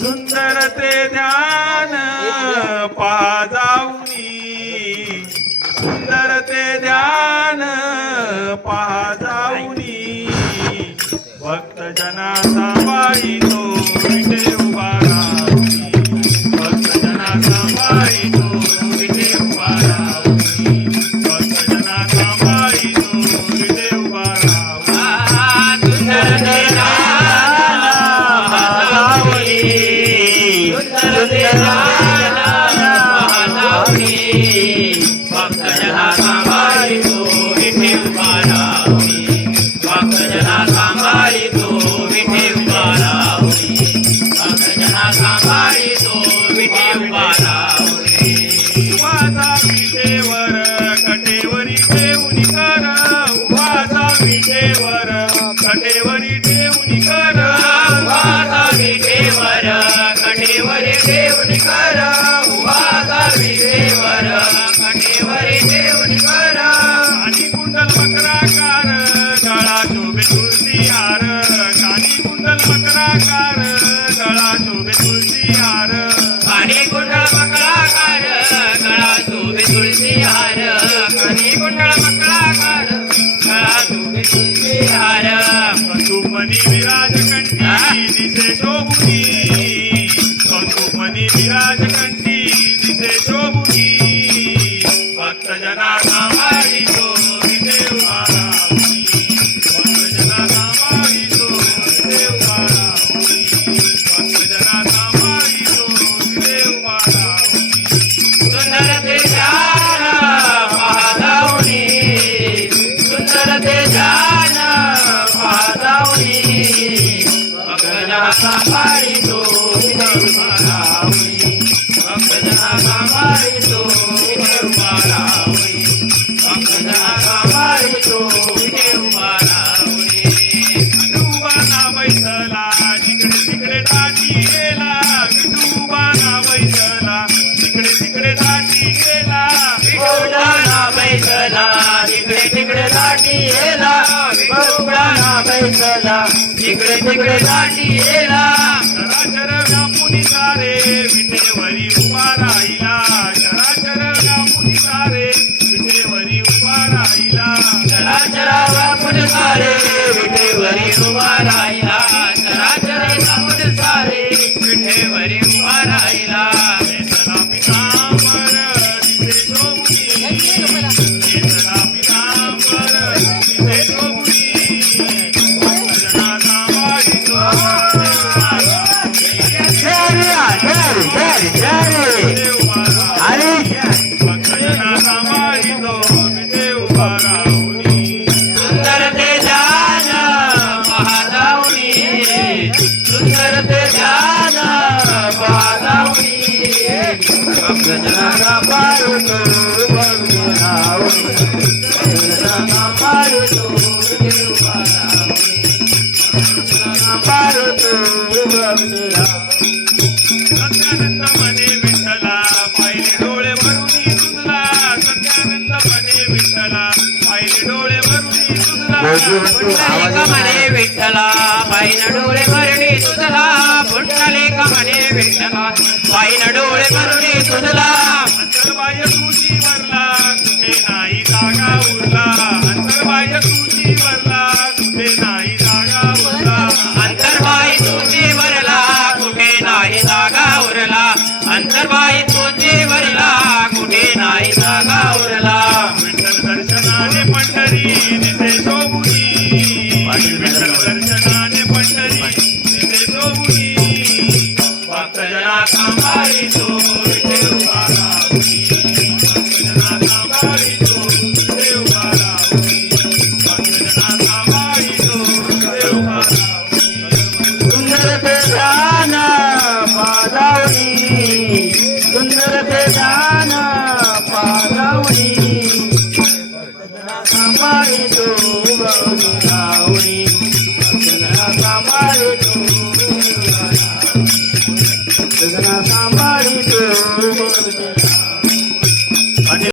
सुंदर ते ध्यान पा विठेवर कटेवर करा कर उभाचा विठेवर कटेवर ठेवून कर. कानी कुंडल मकराकार गळा शोभे तुळशी हार कानी कुंडल मकराकार गळा शोभे तुळशी हार कानी गळा शोभे तुळशी हार कुंडळ मकळाकार శోభుని స్వరూపని విరాజ కంటి దిశే శోభుని భక్త జనామారితో Thank you. सांभाळितो विठे भक्तजना सांभाळितो विठे भक्तजना सांभाळितो विठे विठुबाना बैसला जिकडे तिकडे दाटी गेला विठुबाना बैसला तिकडे दाटी गेला. बैसला इकडे तिकडे लाटी येला विठोबाना बैसला इकडे तिकडे लाटी येला चराचर व्यापुनी सारे विठेवरी उभा राहिला. चराचर व्यापुनी सारे उभा राहिला. सारे सत्यानंद मने पाहिले डोळे भरून तुझला सत्यानंद मने विठ्ठला पाहिले डोळे भरून भरणी पुंडलिक कमले विठ्ठला पायन डोळे भरणी तुझला. अंतर्बाह्य तुझी वरला. कुठे नाही जागा उरला. अंतर्बाह्य तुझी वरला. कुठे नाही जागा उरला. अंतरबाई तुझी वरला. कुठे नाही जागा उरला. अंतरबाई Somebody do, somebody do.